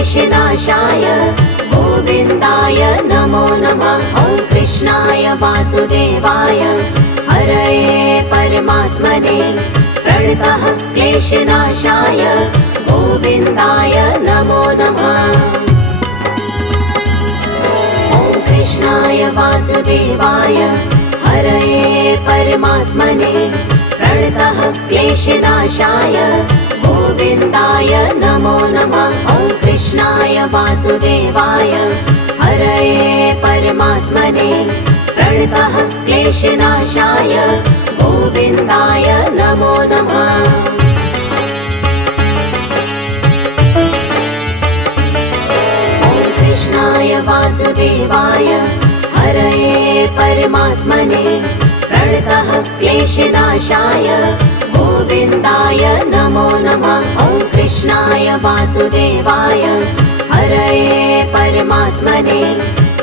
क्लेशनाशाय गोविन्दाय नमो नमः। ॐ कृष्णाय वासुदेवाय हरये परमात्मने प्रणतः क्लेशनाशाय गोविन्दाय नमो नमः। ॐ कृष्णाय वासुदेवाय हरये परमात्मने प्रणतः क्लेशनाशाय गोविन्दाय नमो नमः। ॐ कृष्णाय वासुदेवाय हरये परमात्मने प्रणतः क्लेशनाशाय गोविन्दाय नमो नमः। ॐ कृष्णाय वासुदेवाय हरये परमात्मने प्रणतः क्लेशनाशाय गोविन्दाय नमो नमः। ॐ कृष्णाय वासुदेवाय हरये परमात्मने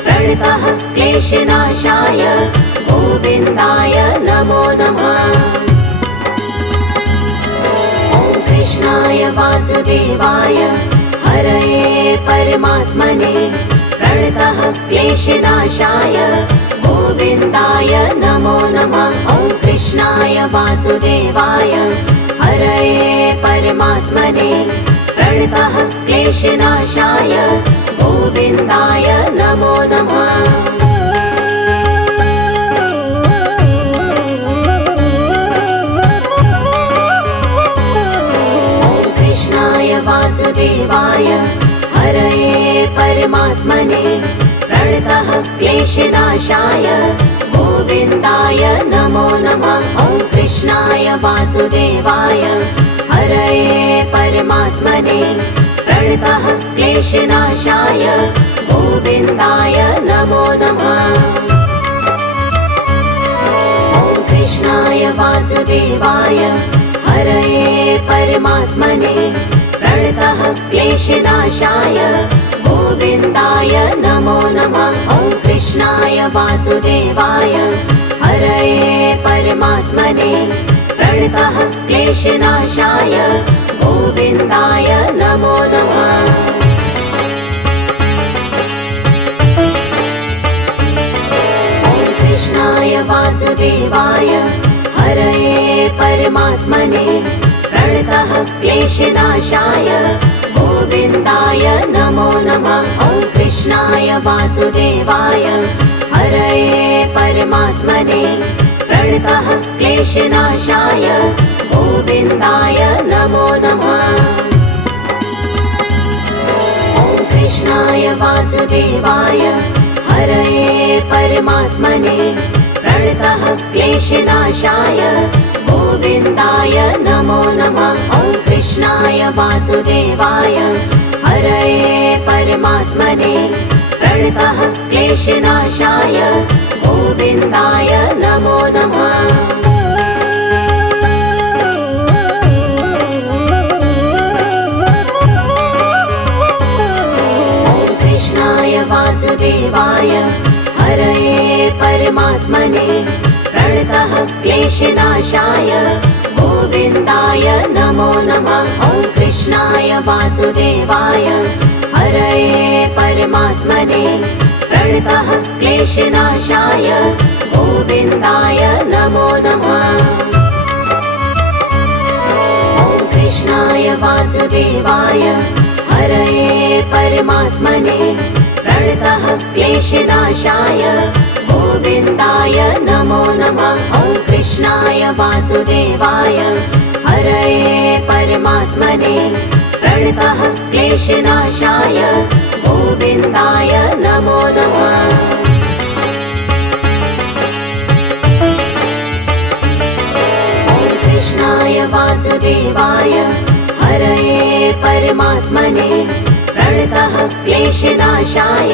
प्रणतः क्लेशनाशाय गोविन्दाय नमो नमः। ॐ कृष्णाय वासुदेवाय हरये परमात्मने प्रणतः क्लेशनाशाय गोविन्दाय नमो नमः। ॐ कृष्णाय वासुदेवाय हरये परमात्मने प्रणतः क्लेशनाशाय गोविन्दाय नमो नमः। ॐ कृष्णाय वासुदेवाय हरये परमात्मने प्रणतः क्लेशनाशाय गोविन्दाय नमो नमः। ॐ कृष्णाय वासुदेवाय हरये परमात्मने प्रणतः क्लेशनाशाय गोविन्दाय नमो नमः। ॐ कृष्णाय वासुदेवाय हरये परमात्मने प्रणतः क्लेशनाशाय गोविन्दाय नमो नमः। ॐ कृष्णाय वासुदेवाय हरये परमात्मने प्रणतः क्लेशनाशाय गोविन्दाय नमो नमः। ॐ कृष्णाय वासुदेवाय हरये परमात्मने प्रणतः क्लेशनाशाय गोविन्दाय नमो नमः। ॐ कृष्णाय वासुदेवाय हरये परमात्मने प्रणतः क्लेशनाशाय गोविन्दाय नमो नमः। ॐ कृष्णाय वासुदेवाय हरये परमात्मने प्रणतः क्लेशनाशाय गोविन्दाय नमो नमः। ॐ कृष्णाय वासुदेवाय हरये परमात्मने प्रणतः क्लेशनाशाय गोविन्दाय नमो नमः। ॐ कृष्णाय वासुदेवाय हरये परमात्मने प्रणतः क्लेशनाशाय गोविन्दाय नमो नमः। ॐ कृष्णाय वासुदेवाय हरये परमात्मने प्रणतः क्लेशनाशाय गोविन्दाय नमो नमः। ॐ कृष्णाय वासुदेवाय हरये परमात्मने प्रणतः क्लेशनाशाय गोविन्दाय नमो नमः। ॐ कृष्णाय वासुदेवाय हरये परमात्मने प्रणतः क्लेशनाशाय गोविन्दाय नमो नमः। ॐ कृष्णाय वासुदेवाय हरये परमात्मने प्रणतः क्लेशनाशाय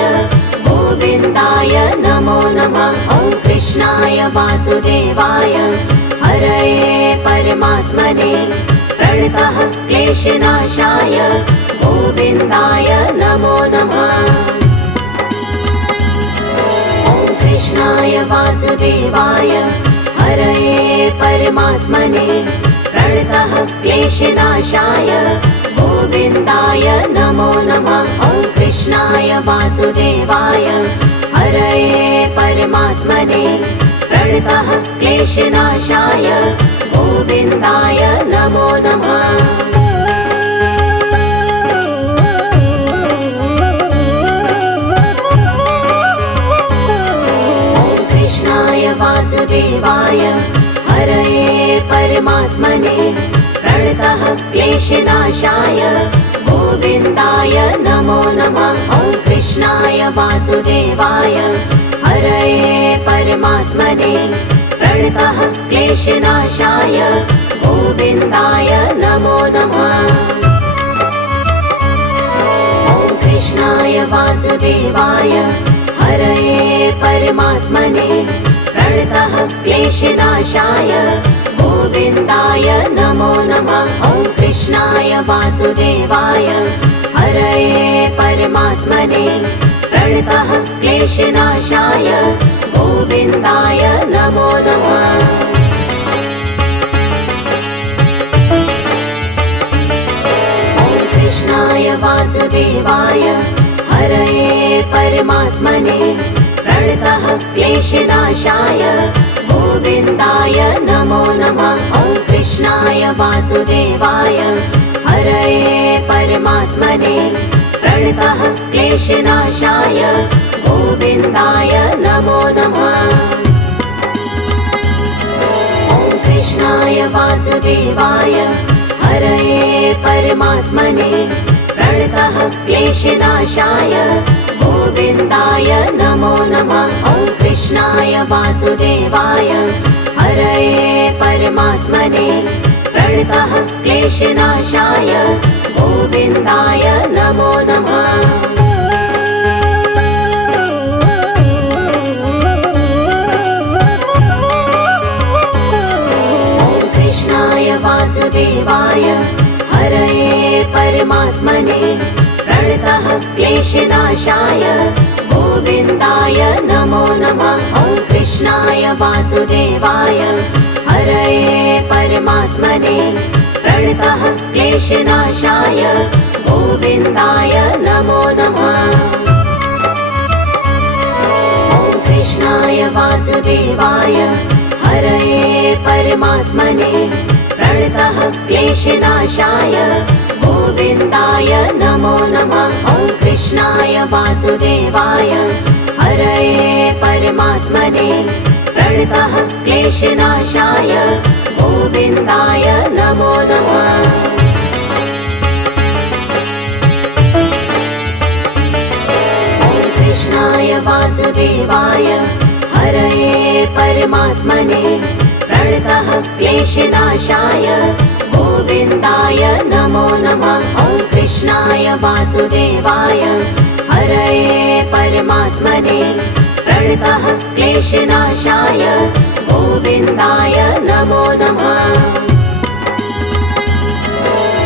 गोविन्दाय नमो नमः। ॐ कृष्णाय वासुदेवाय हरये परमात्मने प्रणतः क्लेशनाशाय गोविन्दाय नमो नमः। ॐ कृष्णाय वासुदेवाय हरये परमात्मने प्रणतः क्लेशनाशाय गोविन्दाय नमो नमः। वासुदेवाय हरये परमात्मने प्रणतः क्लेशनाशाय गोविन्दाय नमो नमः। वासुदेवाय हरये परमात्मने प्रणतः क्लेशनाशाय गोविन्दाय नमो नमः। ॐ कृष्णाय वासुदेवाय हरये परमात्मने प्रणतः क्लेशनाशाय गोविन्दाय नमो नमः। ॐ कृष्णाय वासुदेवाय हरये परमात्मने प्रणतः क्लेशनाशाय गोविन्दाय नमो नमः। ॐ कृष्णाय वासुदेवाय हरये परमात्मने प्रणतः क्लेशनाशाय गोविन्दाय नमो नमः। ॐ कृष्णाय वासुदेवाय हरये परमात्मने प्रणतः क्लेशनाशाय गोविन्दाय नमो नमः। ॐ कृष्णाय वासुदेवाय हरये परमात्मने प्रणतः क्लेशनाशाय गोविन्दाय नमो नमः। ॐ कृष्णाय वासुदेवाय हरये परमात्मने प्रणतः क्लेशनाशाय गोविन्दाय नमो नमः। ॐ कृष्णाय वासुदेवाय हरये परमात्मने प्रणतः क्लेशनाशाय गोविन्दाय नमो नमः। ॐ कृष्णाय वासुदेवाय हरये परमात्मने प्रणतः क्लेशनाशाय गोविन्दाय नमो नमः। ॐ कृष्णाय वासुदेवाय हरये परमात्मने प्रणतः क्लेशनाशाय गोविन्दाय नमो नमः। ॐ कृष्णाय वासुदेवाय हरये परमात्मने प्रणतः क्लेशनाशाय गोविन्दाय नमो नमः। ॐ कृष्णाय वासुदेवाय हरये परमात्मने प्रणतः क्लेशनाशाय गोविन्दाय नमो नमः। ॐ कृष्णाय वासुदेवाय हरये परमात्मने प्रणतः क्लेशनाशाय गोविन्दाय नमो नमः। ॐ कृष्णाय वासुदेवाय हरये परमात्मने प्रणतः क्लेशनाशाय गोविन्दाय नमो नमः।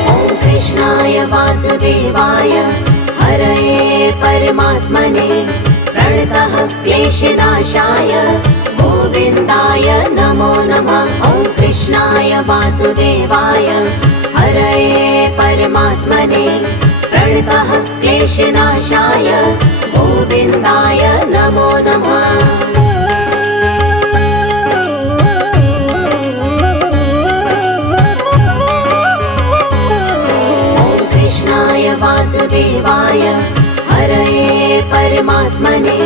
ॐ कृष्णाय वासुदेवाय हरये परमात्मने प्रणतः क्लेशनाशाय गोविन्दाय नमो नमः। ॐ कृष्णाय वासुदेवाय हरये परमात्मने प्रणतः क्लेशनाशाय गोविन्दाय नमो नमः। ॐ कृष्णाय वासुदेवाय हरये परमात्मने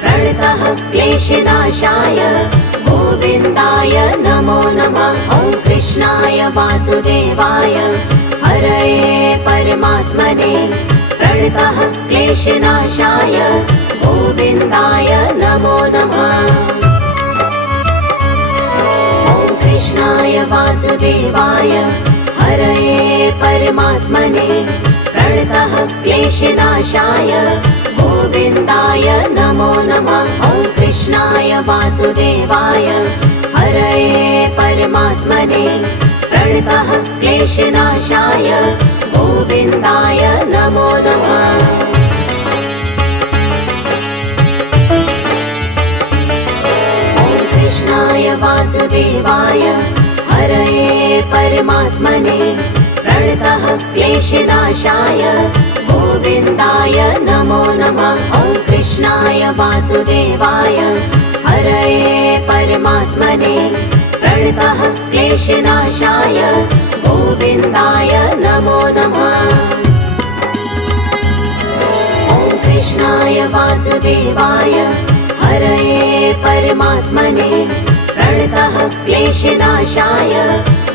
प्रणतः क्लेशनाशाय गोविन्दाय नमो नमः। ॐ कृष्णाय वासुदेवाय हरये परमात्मने प्रणतः क्लेशनाशाय गोविन्दाय नमो नमः। ॐ कृष्णाय वासुदेवाय हरये परमात्मने प्रणतः क्लेशनाशाय गोविन्दाय नमो नमः। ॐ कृष्णाय वासुदेवाय हरये परमात्मने प्रणतः क्लेशनाशाय गोविन्दाय नमो नमः। ॐ कृष्णाय वासुदेवाय हरये परमात्मने प्रणतः क्लेशनाशाय गोविन्दाय नमो नमः। वासुदेवाय हरये परमात्मने प्रणतः क्लेशनाशाय गोविन्दाय नमो नमः। ॐ कृष्णाय वासुदेवाय हरये परमात्मने प्रणतः क्लेशनाशाय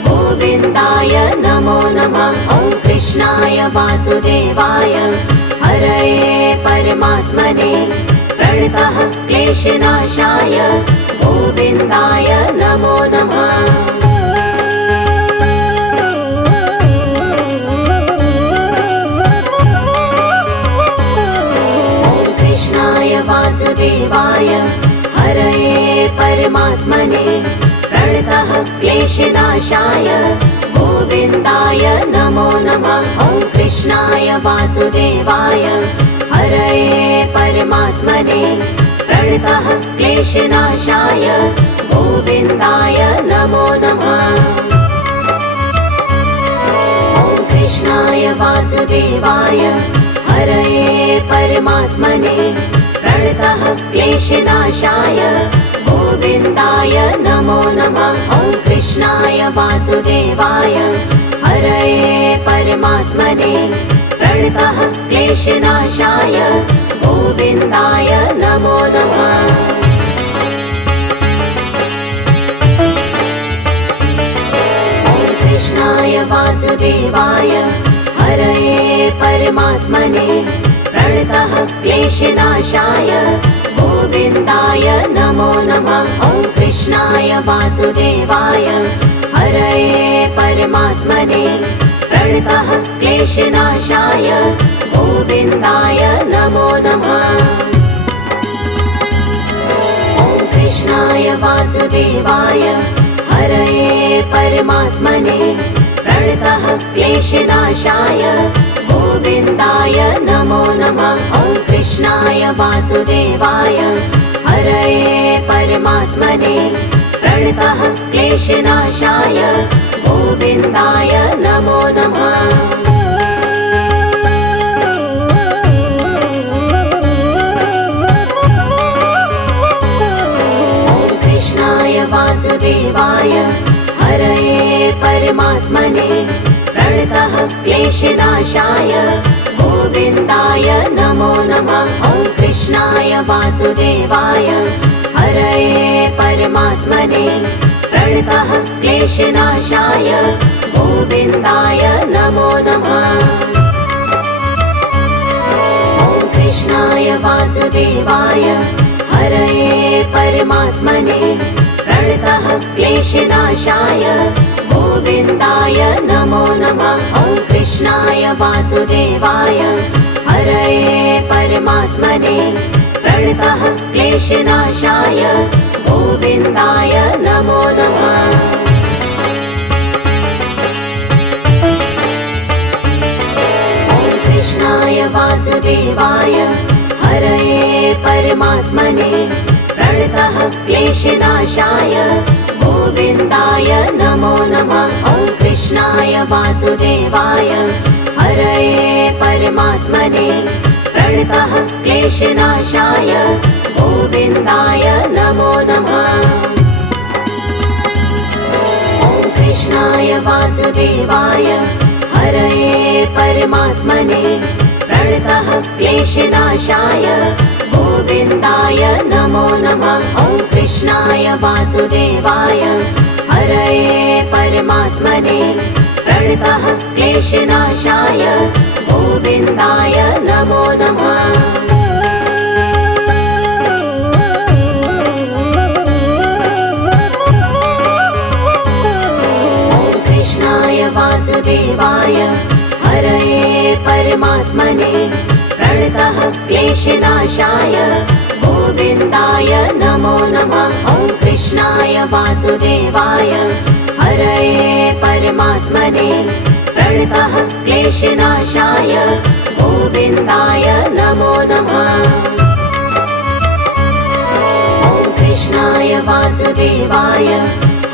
गोविन्दाय नमो नमः। ॐ कृष्णाय वासुदेवाय हरये परमात्मने प्रणतः क्लेशनाशाय गोविन्दाय नमो नमः। ॐ कृष्णाय वासुदेवाय हरये परमात्मने प्रणतः क्लेशनाशाय गोविन्दाय नमो नमः। ॐ कृष्णाय वासुदेवाय हरये परमात्मने प्रणतः क्लेशनाशाय गोविन्दाय नमो नमः। ॐ कृष्णाय वासुदेवाय हरये परमात्मने प्रणतः क्लेशनाशाय गोविन्दाय नमो नमः। ॐ कृष्णाय वासुदेवाय हरये परमात्मने प्रणतः क्लेशनाशाय गोविन्दाय नमो नमः। ॐ कृष्णाय वासुदेवाय हरये परमात्मने प्रणतः क्लेशनाशाय गोविन्दाय नमो नमः। ॐ कृष्णाय वासुदेवाय हरये परमात्मने प्रणतः क्लेशनाशाय गोविन्दाय नमो नमः। ॐ कृष्णाय वासुदेवाय हरये परमात्मने प्रणतः क्लेशनाशाय गोविन्दाय नमो नमः। ॐ कृष्णाय वासुदेवाय हरये परमात्मने प्रणतः क्लेशनाशाय गोविन्दाय नमो नमः। ॐ कृष्णाय वासुदेवाय हरये परमात्मने प्रणतः क्लेशनाशाय गोविन्दाय नमो नमः। ॐ कृष्णाय वासुदेवाय हरये परमात्मने प्रणतः क्लेशनाशाय गोविन्दाय नमो नमः। ॐ कृष्णाय वासुदेवाय हरये परमात्मने प्रणतः क्लेशनाशाय गोविन्दाय नमो नमः। ॐ कृष्णाय वासुदेवाय हरये परमात्मने प्रणतः क्लेशनाशाय गोविन्दाय नमो नमः। ॐ कृष्णाय वासुदेवाय हरये परमात्मने प्रणतः क्लेशनाशाय गोविन्दाय नमो नमः। ॐ कृष्णाय वासुदेवाय हरये परमात्मने प्रणतः क्लेशनाशाय गोविन्दाय नमो नमः। ॐ कृष्णाय वासुदेवाय हरये परमात्मने प्रणतः क्लेशनाशाय गोविन्दाय नमो नमः। ॐ कृष्णाय वासुदेवाय हरये परमात्मने प्रणतः क्लेशनाशाय गोविन्दाय नमो नमः। ॐ कृष्णाय वासुदेवाय हरये परमात्मने प्रणतः क्लेशनाशाय गोविन्दाय नमो नमः। ॐ कृष्णाय वासुदेवाय हरये परमात्मने प्रणतः क्लेशनाशाय गोविन्दाय नमो नमः। ॐ कृष्णाय वासुदेवाय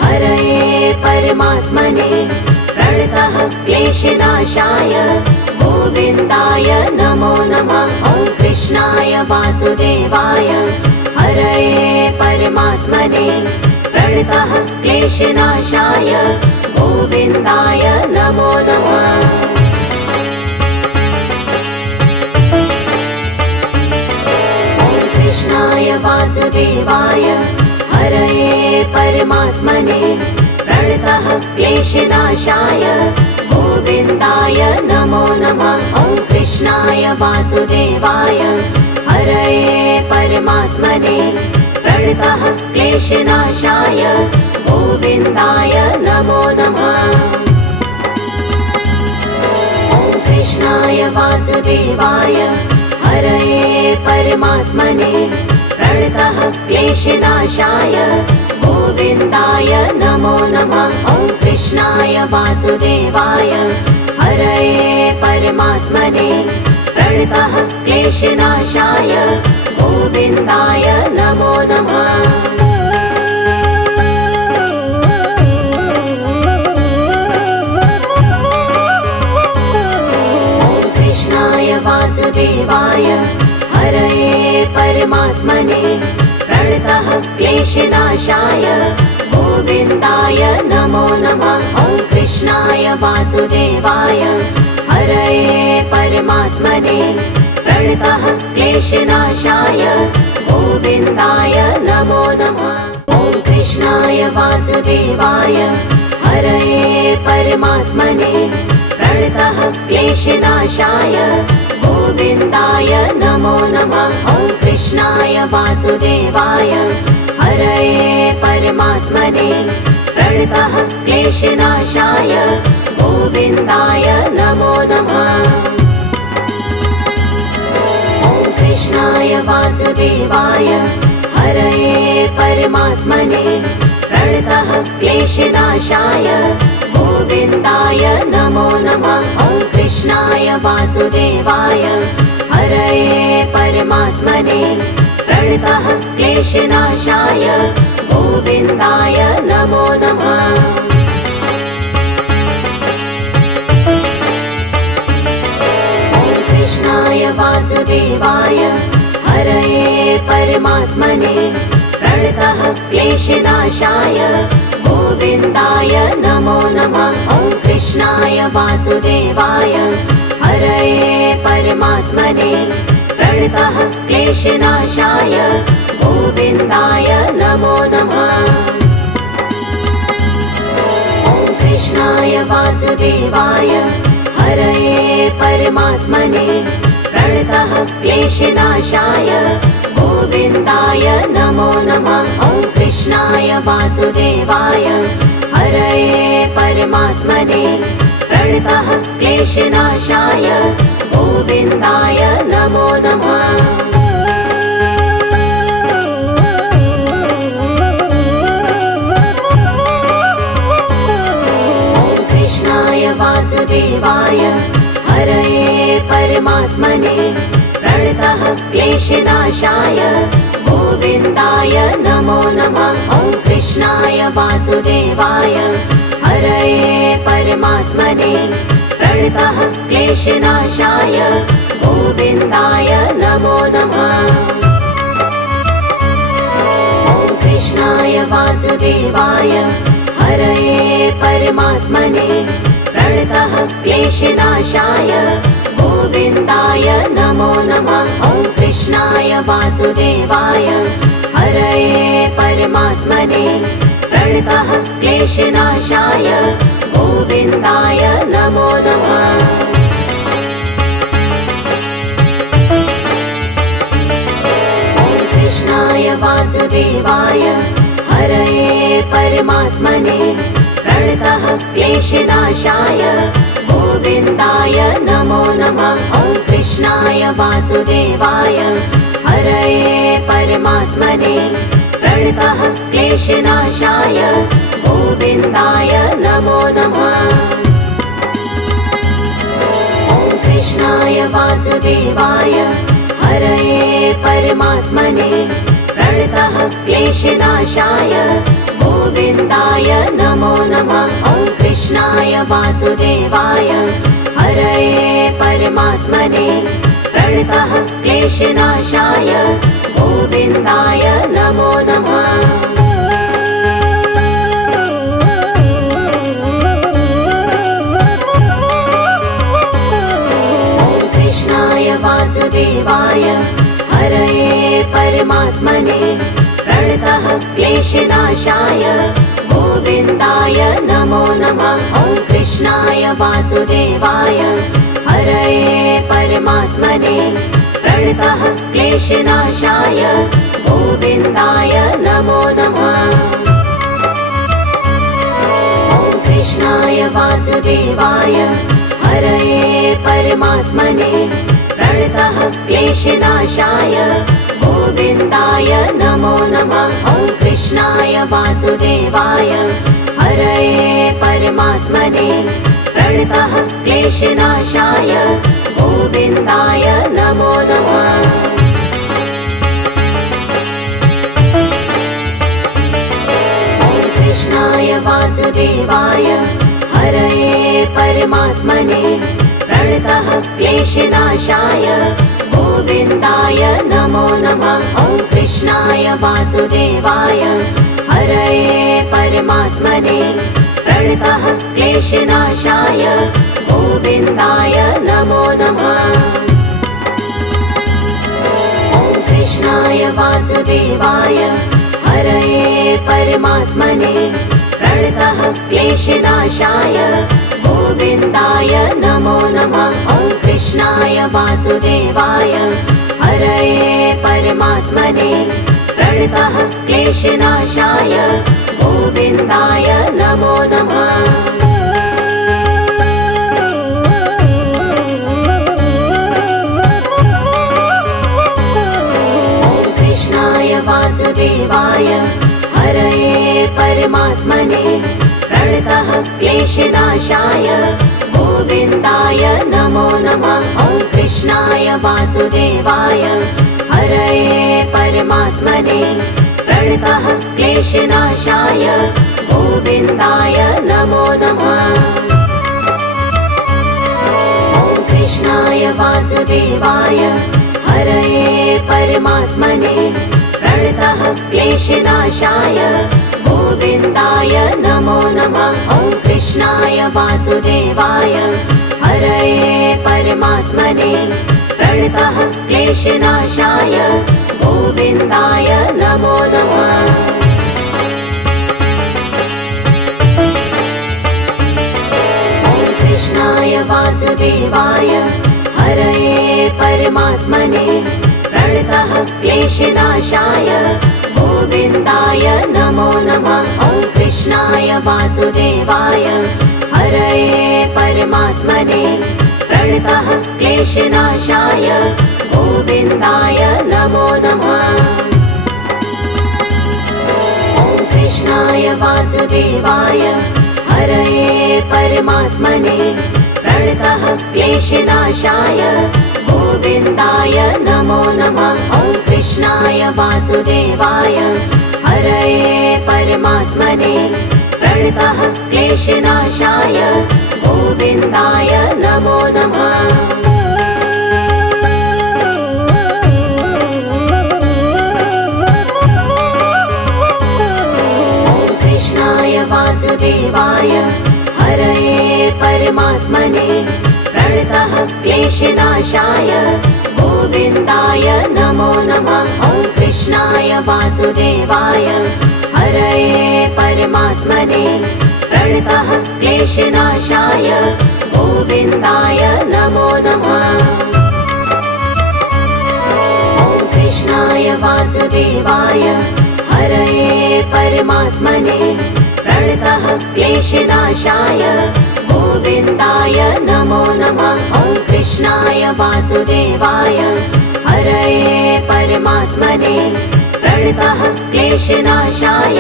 हरये परमात्मने प्रणतः क्लेशनाशाय गोविन्दाय नमो नमः। ॐ कृष्णाय वासुदेवाय क्लेशनाशाय गोविन्दाय नमो नमः। कृष्णाय वासुदेवाय हरये परमात्मने प्रणतः क्लेशनाशाय गोविन्दाय नमो नमः। ॐ कृष्णाय वासुदेवाय हरये परमात्मने प्रणतः क्लेशनाशाय गोविन्दाय नमो नमः। ॐ कृष्णाय वासुदेवाय हरये परमात्मने प्रणतः क्लेशनाशाय गोविन्दाय नमो नमः। ॐ कृष्णाय वासुदेवाय हरये परमात्मने प्रणतः क्लेशनाशाय गोविन्दाय नमो नमः। वासुदेवाय हरये परमात्मने प्रणतः क्लेशनाशाय गोविन्दाय नमो नमः। ॐ कृष्णाय वासुदेवाय हरये परमात्मने प्रणतः क्लेशनाशाय गोविन्दाय नमो नमः। ॐ कृष्णाय वासुदेवाय हरये परमात्मने प्रणतः क्लेशनाशाय गोविन्दाय नमो नमः। ॐ कृष्णाय वासुदेवाय हरये परमात्मने प्रणतः क्लेशनाशाय गोविन्दाय नमो नमः। ॐ कृष्णाय वासुदेवाय हरये परमात्मने प्रणतः क्लेशनाशाय गोविन्दाय नमो नमः। ॐ कृष्णाय वासुदेवाय हरये परमात्मने प्रणतः क्लेशनाशाय गोविन्दाय नमो नमः। ॐ कृष्णाय वासुदेवाय हरये परमात्मने प्रणतः क्लेशनाशाय गोविन्दाय नमो नमः। ॐ कृष्णाय वासुदेवाय हरये परमात्मने प्रणतः क्लेशनाशाय गोविन्दाय नमो नमः। ॐ कृष्णाय वासुदेवाय हरये परमात्मने प्रणतः क्लेशनाशाय गोविन्दाय नमो नमः। ॐ कृष्णाय वासुदेवाय हरये परमात्मने प्रणतः क्लेशनाशाय गोविन्दाय नमो नमः। ॐ कृष्णाय वासुदेवाय हरये परमात्मने प्रणतः क्लेशनाशाय गोविन्दाय नमो नमः। ॐ कृष्णाय वासुदेवाय हरये परमात्मने प्रणतः क्लेशनाशाय गोविन्दाय नमो नमः। ॐ कृष्णाय वासुदेवाय हरये परमात्मने प्रणतः क्लेशनाशाय गोविन्दाय नमो नमः। ॐ कृष्णाय वासुदेवाय हरये परमात्मने प्रणतः क्लेशनाशाय गोविन्दाय नमो नमः। ॐ कृष्णाय वासुदेवाय हरये परमात्मने प्रणतः क्लेशनाशाय गोविन्दाय नमो नमः। ॐ कृष्णाय वासुदेवाय हरये परमात्मने प्रणतः क्लेशनाशाय गोविन्दाय नमो नमः। ॐ कृष्णाय वासुदेवाय हरये परमात्मने प्रणतः क्लेशनाशाय गोविन्दाय नमो नमः। ॐ कृष्णाय वासुदेवाय हरये परमात्मने प्रणतः क्लेशनाशाय गोविन्दाय नमो नमः। वासुदेवाय हरये परमात्मने प्रणतः क्लेशनाशाय गोविन्दाय नमो नमः। ॐ कृष्णाय वासुदेवाय हरये परमात्मने प्रणतः क्लेशनाशाय गोविन्दाय नमो नमः। ॐ कृष्णाय वासुदेवाय हरये परमात्मने प्रणतः क्लेशनाशाय गोविन्दाय नमो नमः। ॐ कृष्णाय वासुदेवाय हरये परमात्मने प्रणतः क्लेशनाशाय गोविन्दाय नमो नमः। ॐ कृष्णाय वासुदेवाय हरये परमात्मने प्रणतः क्लेशनाशाय गोविन्दाय नमो नमः। ॐ कृष्णाय वासुदेवाय हरये परमात्मने प्रणतः क्लेशनाशाय गोविन्दाय नमो नमः। ॐ कृष्णाय वासुदेवाय हरये परमात्मने प्रणतः क्लेशनाशाय गोविन्दाय नमो नमः। ॐ कृष्णाय वासुदेवाय हरये परमात्मने प्रणतः क्लेशनाशाय गोविन्दाय नमो नमः। ॐ कृष्णाय वासुदेवाय हरये परमात्मने प्रणतः क्लेशनाशाय गोविन्दाय नमो नमः। ॐ कृष्णाय वासुदेवाय हरये परमात्मने प्रणतः क्लेशनाशाय गोविन्दाय नमो नमः। ॐ कृष्णाय वासुदेवाय हरये परमात्मने प्रणतः क्लेशनाशाय गोविन्दाय नमो नमः। ॐ कृष्णाय वासुदेवाय हरये परमात्मने प्रणतः क्लेशनाशाय गोविन्दाय नमो नमः। ॐ कृष्णाय वासुदेवाय हरये परमात्मने प्रणतः क्लेशनाशाय गोविन्दाय नमो नमः। ॐ कृष्णाय वासुदेवाय हरये परमात्मने प्रणतः क्लेशनाशाय गोविन्दाय नमो नमः। ॐ कृष्णाय वासुदेवाय हरये परमात्मने प्रणतः क्लेशनाशाय गोविन्दाय नमो नमः। ॐ कृष्णाय वासुदेवाय हरये परमात्मने प्रणतः क्लेशनाशाय गोविन्दाय नमो नमः। ॐ कृष्णाय वासुदेवाय हरये परमात्मने प्रणतः क्लेशनाशाय गोविन्दाय नमो नमः। ॐ कृष्णाय वासुदेवाय हरये परमात्मने प्रणतः क्लेशनाशाय गोविन्दाय नमो नमः। ॐ कृष्णाय वासुदेवाय हरये परमात्मने प्रणतः क्लेशनाशाय गोविन्दाय नमो नमः। ॐ कृष्णाय वासुदेवाय हरये परमात्मने प्रणतः क्लेशनाशाय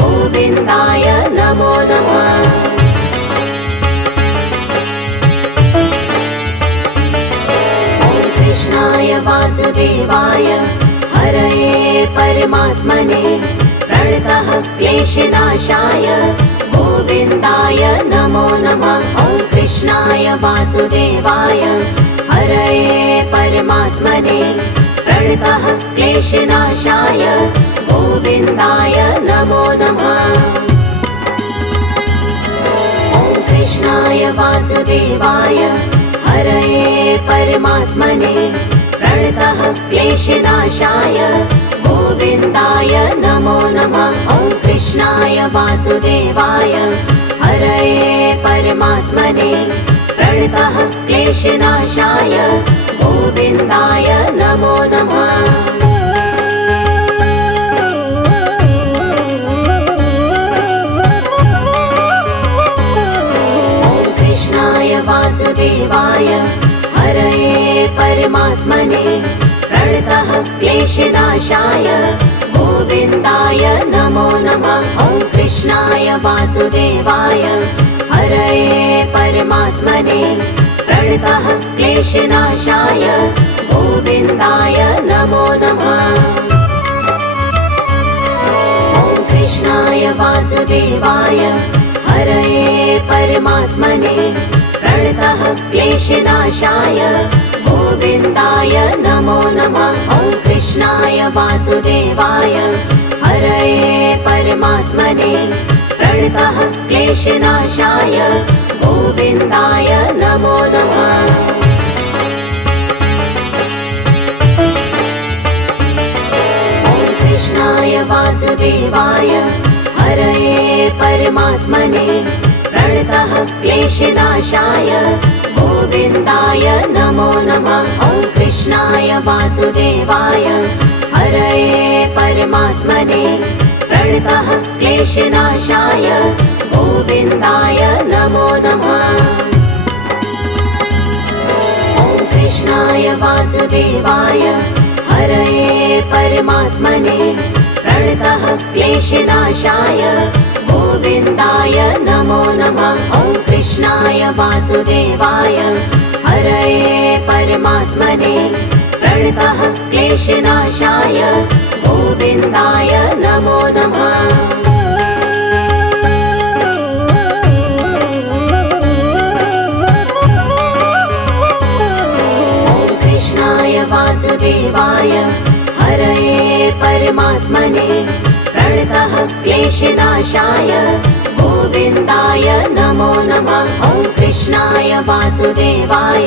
गोविन्दाय नमो नमः। ॐ कृष्णाय वासुदेवाय हरये परमात्मने प्रणतः क्लेशनाशाय गोविन्दाय नमो नमः। ॐ कृष्णाय वासुदेवाय हरये परमात्मने प्रणतः क्लेशनाशाय गोविन्दाय नमो नमः। ॐ कृष्णाय वासुदेवाय हरये परमात्मने क्लेशनाशाय गोविन्दाय नमो नमः। ॐ कृष्णाय वासुदेवाय हरये परमात्मने प्रणतः क्लेशनाशाय गोविन्दाय नमो नमः। वासुदेवाय हरये परमात्मने प्रणतः क्लेशनाशाय गोविन्दाय नमो नमः। ॐ कृष्णाय वासुदेवाय हरये परमात्मने प्रणतः क्लेशनाशाय गोविन्दाय नमो नमः। ॐ कृष्णाय वासुदेवाय हरये परमात्मने प्रणतः क्लेशनाशाय गोविन्दाय नमो नमः। ॐ कृष्णाय वासुदेवाय हरये परमात्मने प्रणतः क्लेशनाशाय गोविन्दाय नमो नमः। ॐ कृष्णाय वासुदेवाय हरये परमात्मने प्रणतः क्लेशनाशाय गोविन्दाय नमो नमः। ॐ कृष्णाय वासुदेवाय हरये परमात्मने प्रणतः क्लेशनाशाय गोविन्दाय नमो नमः। ॐ कृष्णाय वासुदेवाय हरये परमात्मने प्रणतः क्लेशनाशाय गोविन्दाय नमो नमः। ॐ कृष्णाय वासुदेवाय हरये परमात्मने प्रणतः क्लेशनाशाय गोविन्दाय नमो नमः। ॐ कृष्णाय वासुदेवाय हरये परमात्मने प्रणतः क्लेशनाशाय गोविन्दाय नमो नमः। ॐ कृष्णाय वासुदेवाय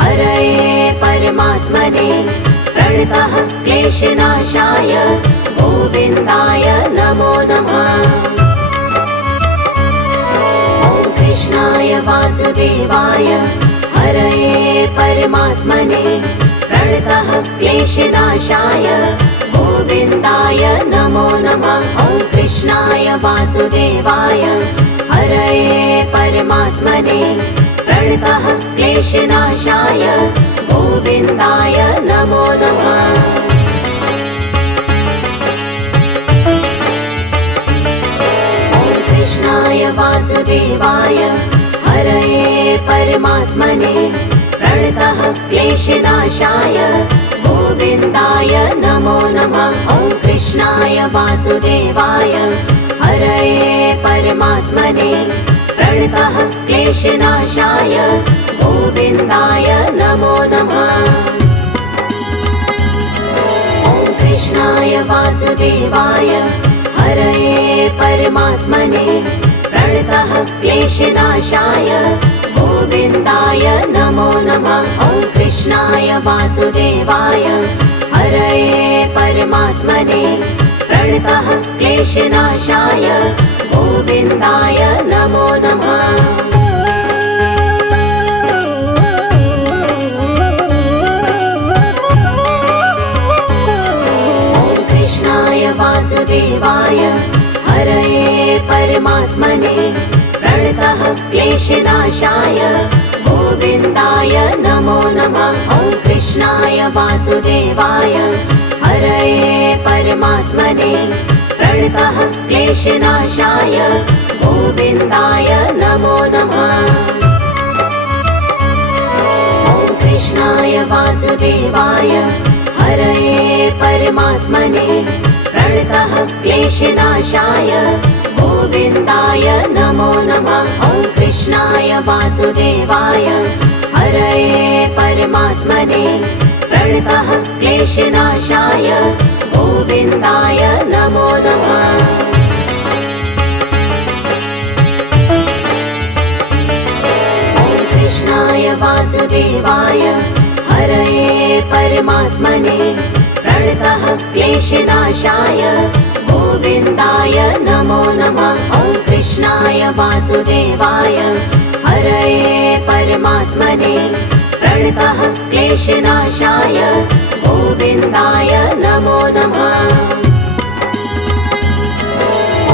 हरये परमात्मने प्रणतः क्लेशनाशाय गोविन्दाय नमो नमः। ॐ कृष्णाय वासुदेवाय हरये परमात्मने प्रणतः क्लेशनाशाय गोविन्दाय नमो नमः। ॐ कृष्णाय वासुदेवाय हरये परमात्मने प्रणतः क्लेशनाशाय गोविन्दाय नमो नमः। ॐ कृष्णाय वासुदेवाय हरये परमात्मने प्रणतः क्लेशनाशाय गोविन्दाय नमो नमः। ॐ कृष्णाय वासुदेवाय हरये परमात्मने प्रणतः क्लेशनाशाय गोविन्दाय नमो नमः। ॐ कृष्णाय वासुदेवाय हरये परमात्मने प्रणतः क्लेशनाशाय गोविन्दाय नमो नमः। ॐ कृष्णाय वासुदेवाय हरये परमात्मने प्रणतः क्लेशनाशाय गोविन्दाय नमो नमः। ॐ कृष्णाय वासुदेवाय हरये परमात्मने प्रणतः क्लेशनाशाय गोविन्दाय नमो नमः। ॐ कृष्णाय वासुदेवाय हरये परमात्मने प्रणतः क्लेशनाशाय गोविन्दाय नमो नमः। ॐ कृष्णाय वासुदेवाय हरये परमात्मने प्रणतः क्लेशनाशाय गोविन्दाय नमो नमः। ॐ कृष्णाय वासुदेवाय हरये परमात्मने प्रणतः क्लेशनाशाय गोविन्दाय नमो नमः। ॐ कृष्णाय वासुदेवाय हरये परमात्मने प्रणतः क्लेशनाशाय गोविन्दाय नमो नमः। ॐ कृष्णाय वासुदेवाय हरये परमात्मने प्रणतः क्लेशनाशाय गोविन्दाय नमो नमः।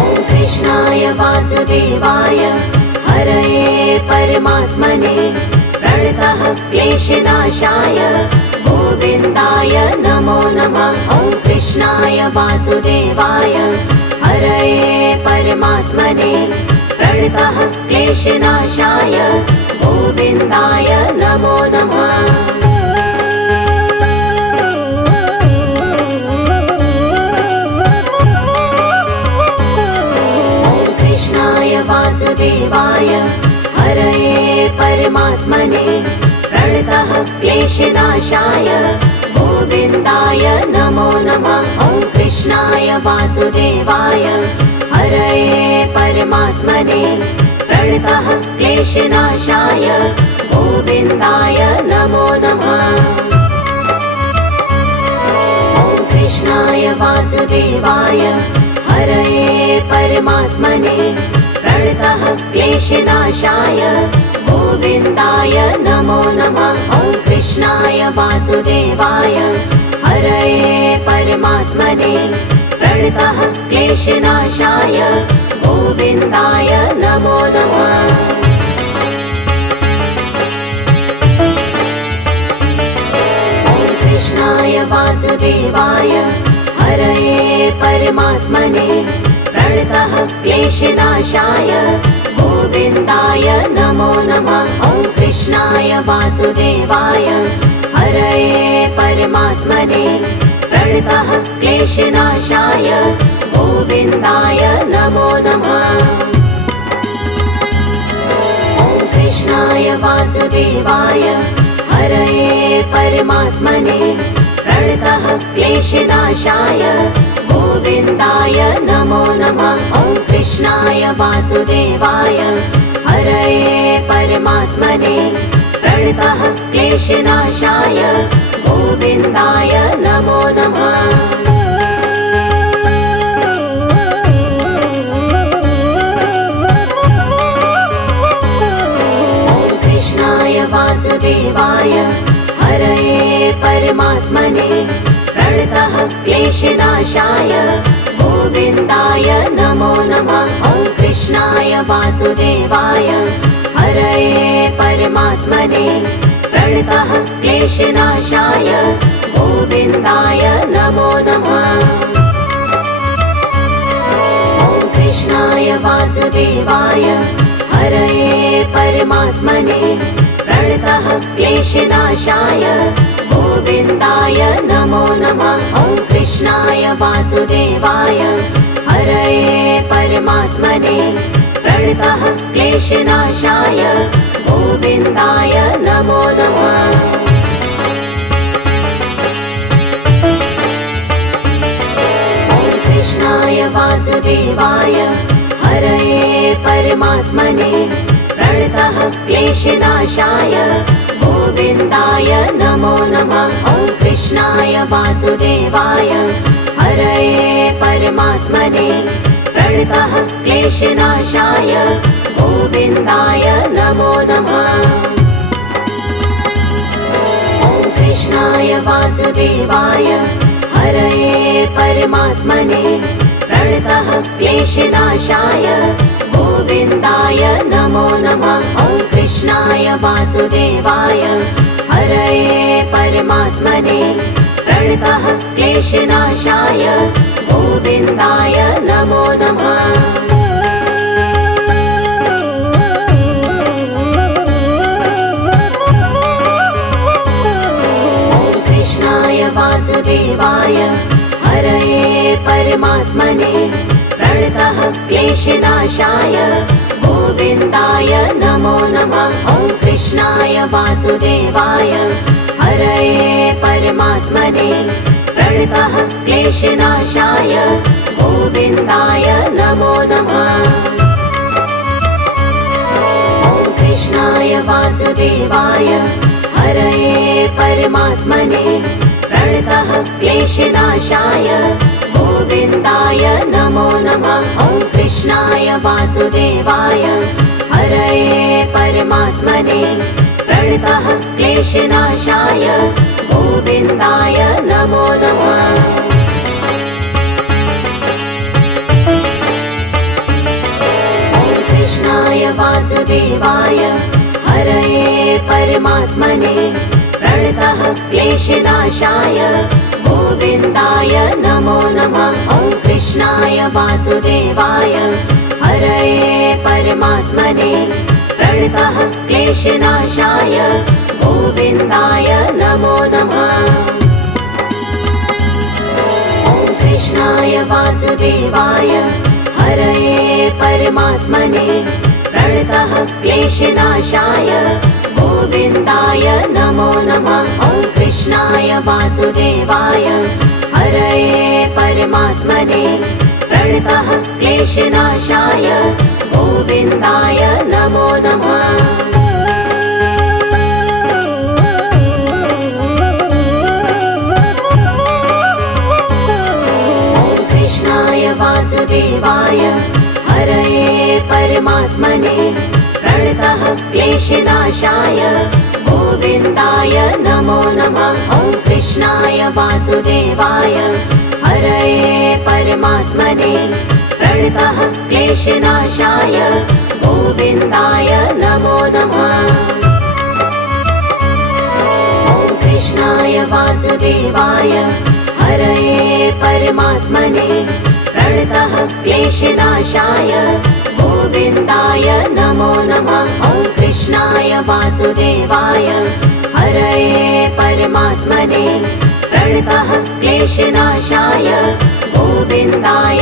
ॐ कृष्णाय वासुदेवाय हरये परमात्मने प्रणतः क्लेशनाशाय गोविन्दाय नमो नमः। ॐ कृष्णाय वासुदेवाय हरये परमात्मने प्रणतः क्लेशनाशाय गोविन्दाय नमो नमः। ॐ कृष्णाय वासुदेवाय हरये परमात्मने प्रणतः क्लेशनाशाय गोविन्दाय नमो नमः। ॐ कृष्णाय वासुदेवाय हरये परमात्मने प्रणतः क्लेशनाशाय गोविन्दाय नमो नमः। ॐ कृष्णाय वासुदेवाय हरये परमात्मने प्रणतः क्लेशनाशाय गोविन्दाय नमो नमः। ॐ कृष्णाय वासुदेवाय हरये परमात्मने प्रणतः क्लेशनाशाय गोविन्दाय नमो नमः। ॐ कृष्णाय वासुदेवाय हरये परमात्मने प्रणतः क्लेशनाशाय गोविन्दाय नमो नमः। ॐ कृष्णाय वासुदेवाय हरये परमात्मने प्रणतः क्लेशनाशाय गोविन्दाय नमो नमः। ॐ कृष्णाय वासुदेवाय हरये परमात्मने प्रणतः क्लेशनाशाय गोविन्दाय नमो नमः। ॐ कृष्णाय वासुदेवाय हरये परमात्मने प्रणतः क्लेशनाशाय गोविन्दाय नमो नमः। ॐ कृष्णाय वासुदेवाय हरये परमात्मने प्रणतः क्लेशनाशाय गोविन्दाय नमो नमः। ॐ कृष्णाय वासुदेवाय हरये परमात्मने प्रणतः क्लेशनाशाय गोविन्दाय नमो नमः। ॐ कृष्णाय वासुदेवाय हरये परमात्मने प्रणतः क्लेशनाशाय गोविन्दाय नमो नमः। ॐ कृष्णाय वासुदेवाय हरये परमात्मने प्रणतः क्लेशनाशाय गोविन्दाय नमो नमः। ॐ कृष्णाय वासुदेवाय हरये परमात्मने प्रणतः क्लेशनाशाय गोविन्दाय नमो नमः। ॐ कृष्णाय वासुदेवाय हरये परमात्मने प्रणतः क्लेशनाशाय गोविन्दाय नमो नमः। ॐ कृष्णाय वासुदेवाय हरये परमात्मने प्रणतः क्लेशनाशाय गोविन्दाय नमो नमः। ॐ कृष्णाय वासुदेवाय हरये परमात्मने प्रणतः क्लेशनाशाय गोविन्दाय नमो नमः। ॐ कृष्णाय वासुदेवाय हरये परमात्मने प्रणतः क्लेशनाशाय गोविन्दाय नमो नमः। ॐ कृष्णाय वासुदेवाय हरये परमात्मने प्रणतः क्लेशनाशाय गोविन्दाय नमो नमः। ॐ कृष्णाय वासुदेवाय हरये परमात्मने प्रणतः क्लेशनाशाय गोविन्दाय नमो नमः। ॐ कृष्णाय वासुदेवाय हरये परमात्मने प्रणतः क्लेशनाशाय गोविन्दाय नमो नमः। वासुदेवाय हरये परमात्मने प्रणतः क्लेशनाशाय गोविन्दाय नमो नमः। ॐ कृष्णाय वासुदेवाय हरये परमात्मने प्रणतः क्लेशनाशाय गोविन्दाय नमो नमः। ॐ कृष्णाय वासुदेवाय हरये परमात्मने प्रणतः क्लेशनाशाय गोविन्दाय नमो नमः। ॐ कृष्णाय वासुदेवाय हरये परमात्मने प्रणतः क्लेशनाशाय गोविन्दाय नमो नमः। वासुदेवाय हरये परमात्मने प्रणतः क्लेशनाशाय गोविन्दाय नमो नमः। ॐ कृष्णाय वासुदेवाय हरये परमात्मने प्रणतः क्लेशनाशाय गोविन्दाय नमो नमः। ॐ कृष्णाय वासुदेवाय हरये परमात्मने प्रणतः क्लेशनाशाय गोविन्दाय नमो नमः। ॐ कृष्णाय वासुदेवाय हरये परमात्मने प्रणतः क्लेशनाशाय गोविन्दाय